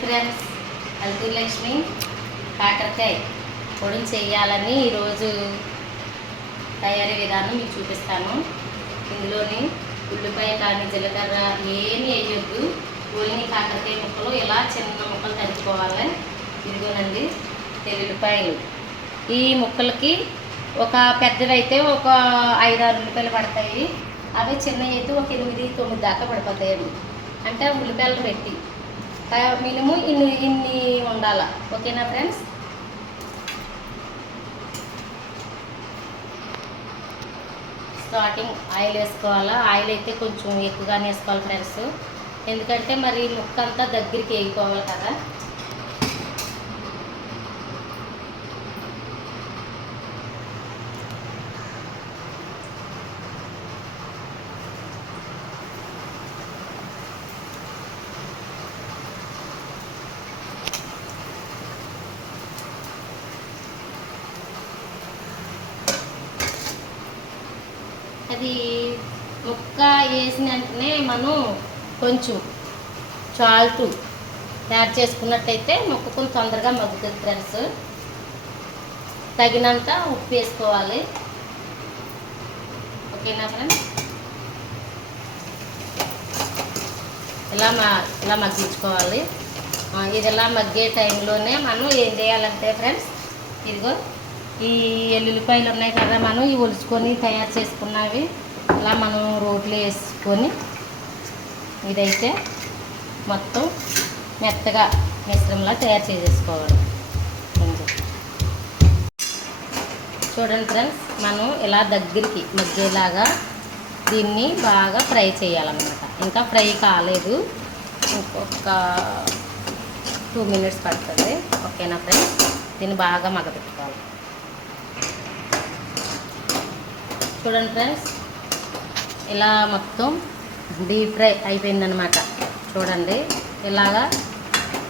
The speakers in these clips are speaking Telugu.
ఫ్రెండ్స్, అల్తూరు లక్ష్మి కాకరకాయ పొడులు చేయాలని ఈరోజు తయారీ విధానం మీకు చూపిస్తాను. ఇందులోని ఉల్లిపాయ కానీ జీలకర్ర ఏమీ వేయొద్దు. ఓన్లీ కాకరకాయ ముక్కలు ఇలా చిన్న ముక్కలు తరుపుకోవాలి. ఇదిగోనండి తెల్లుల్లిపాయలు. ఈ ముక్కలకి ఒక పెద్దవైతే ఒక 5-6 ఉల్లిపాయలు పడతాయి. అవి చిన్నవి అయితే ఒక 8-9 దాకా పడిపోతాయండి. అంటే ఉల్లిపాయలు పెట్టి మినిమం ఇన్ని ఉండాలి. ఓకేనా ఫ్రెండ్స్? స్టార్టింగ్ ఆయిల్ వేసుకోవాలా. ఆయిల్ అయితే కొంచెం ఎక్కువగానే వేసుకోవాలి ఫ్రెండ్స్, ఎందుకంటే మరి ముక్క అంతా దగ్గరికి వేయిపోవాలి కదా. అది ముక్క వేసిన వెంటనే మనం కొంచెం సాల్ట్ యాడ్ చేసుకున్నట్టయితే ముక్క కొంచెం తొందరగా మగ్గుతుంది ఫ్రెండ్స్. తగినంత ఉప్పు వేసుకోవాలి. ఓకేనా ఫ్రెండ్స్? ఇలా మగ్గించుకోవాలి. ఇది ఇలా మగ్గే టైంలోనే మనం ఏం చేయాలంటే ఫ్రెండ్స్, ఇదిగో ఈ ఎల్లుల్లిపాయలు ఉన్నాయి కదా, మనం ఇవి ఒలుచుకొని తయారు చేసుకున్నవి ఇలా మనం రోట్లో వేసుకొని ఇదైతే మొత్తం మెత్తగా మిశ్రమంలా తయారు చేసేసుకోవాలి. చూడండి ఫ్రెండ్స్, మనం ఇలా దగ్గరికి మగ్గేలాగా దీన్ని బాగా ఫ్రై చేయాలన్నమాట. ఇంకా ఫ్రై కాలేదు, ఇంకొక 2 minutes పడుతుంది. ఓకేనా ఫ్రెండ్స్? దీన్ని బాగా మగ్గపెట్టుకోవాలి. చూడండి ఫ్రెండ్స్, ఇలా మొత్తం డీప్ ఫ్రై అయిపోయిందనమాట. చూడండి, ఇలాగా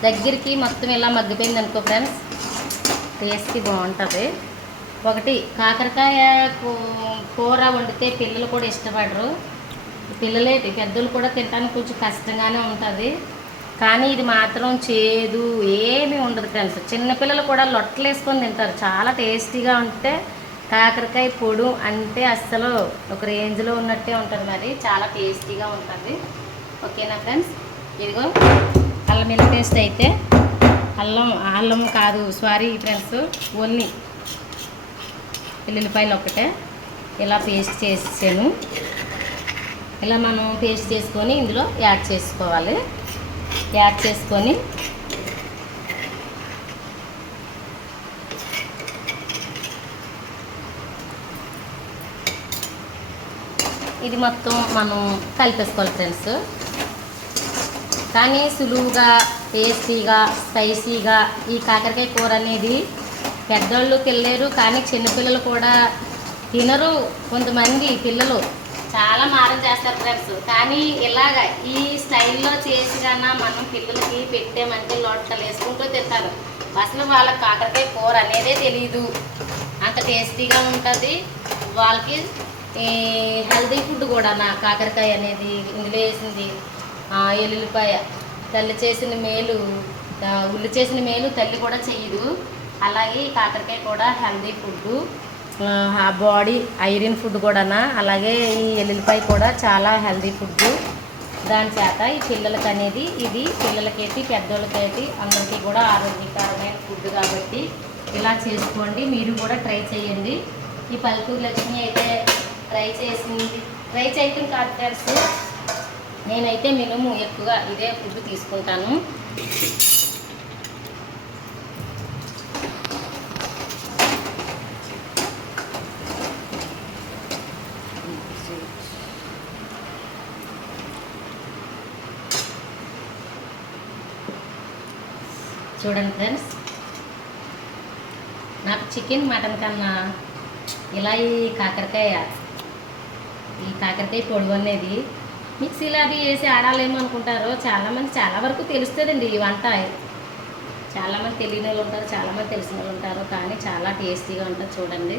దగ్గరికి మొత్తం ఇలా మగ్గిపోయింది అనుకో ఫ్రెండ్స్, టేస్ట్కి బాగుంటుంది. ఒకటి కాకరకాయ కూర వండితే పిల్లలు కూడా ఇష్టపడరు. పిల్లలేటి పెద్దలు కూడా తినడానికి కొంచెం కష్టంగానే ఉంటుంది, కానీ ఇది మాత్రం చేదు ఏమీ ఉండదు ఫ్రెండ్స్. చిన్నపిల్లలు కూడా లొట్టలు వేసుకొని తింటారు. చాలా టేస్టీగా ఉంటే కాకరకాయ పొడు అంటే అస్సలు ఒక రేంజ్లో ఉన్నట్టే ఉంటుంది. మరి చాలా టేస్టీగా ఉంటుంది. ఓకేనా ఫ్రెండ్స్? ఇదిగో అల్లం వెల్లుల్లి పేస్ట్ అయితే అల్లం కాదు, సారీ ఫ్రెండ్స్, ఓన్లీ వెల్లుల్లిపాయలు ఒక్కటే ఇలా పేస్ట్ చేసాను. ఇలా మనం పేస్ట్ చేసుకొని ఇందులో యాడ్ చేసుకోవాలి. యాడ్ చేసుకొని ఇది మొత్తం మనం కలిపేసుకోవాలి ఫ్రెండ్స్. కానీ సులువుగా టేస్టీగా స్పైసీగా ఈ కాకరకాయ కూర అనేది పెద్దోళ్ళు తినలేరు, కానీ చిన్నపిల్లలు కూడా తినరు. కొంతమంది పిల్లలు చాలా మారం చేస్తారు ఫ్రెండ్స్. కానీ ఇలాగ ఈ స్టైల్లో చేసి కన్నా మనం పిల్లలకి పెట్టామంటే లోటలు వేసుకుంటూ తింటారు. అసలు వాళ్ళకి కాకరకాయ కూర అనేదే తెలియదు. అంత టేస్టీగా ఉంటుంది. వాళ్ళకి హెల్దీ ఫుడ్ కూడా నా కాకరకాయ అనేది ఇందులో వేసింది ఎల్లుల్లిపాయ. తల్లి చేసిన మేలు ఉల్లి చేసిన మేలు తల్లి కూడా చేయదు. అలాగే ఈ కాకరకాయ కూడా healthy food, body iron food కూడా. అలాగే ఈ ఎల్లుల్లిపాయ కూడా చాలా హెల్దీ ఫుడ్. దాని చేత ఈ పిల్లలకి అనేది ఇది పిల్లలకేటి పెద్దోళ్ళకేటి అందరికీ కూడా ఆరోగ్యకరమైన ఫుడ్ కాబట్టి ఇలా చేసుకోండి. మీరు కూడా ట్రై చేయండి. ఈ పల్లెటూరు లక్ష్మి అయితే ట్రై చేయటం కాదు ఫ్రెండ్స్, నేనైతే మినిమం ఎక్కువగా ఇదే ఫుడ్ తీసుకుంటాను. చూడండి ఫ్రెండ్స్, నాకు చికెన్ మటన్ కన్నా ఇలా ఈ కాకరకాయ పొడుగు అనేది మిక్సీలో అది వేసి ఆడాలేమో అనుకుంటారు చాలామంది. చాలా వరకు తెలుస్తుందండి ఈ వంట. చాలామంది తెలియని వాళ్ళు ఉంటారు, చాలామంది తెలిసిన వాళ్ళు ఉంటారు, కానీ చాలా టేస్టీగా ఉంటుంది. చూడండి,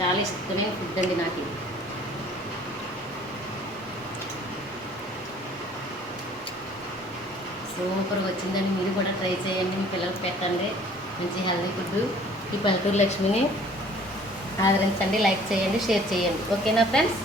చాలా ఇష్టమైన ఫుడ్ అండి నాకు ఇది. సూపర్గా వచ్చిందని మీరు కూడా ట్రై చేయండి, మీ పిల్లలకు పెట్టండి. మంచి హెల్దీ ఫుడ్. ఈ పల్లెటూరు లక్ష్మిని ఆదరించండి, లైక్ చేయండి, షేర్ చేయండి. ఓకేనా ఫ్రెండ్స్?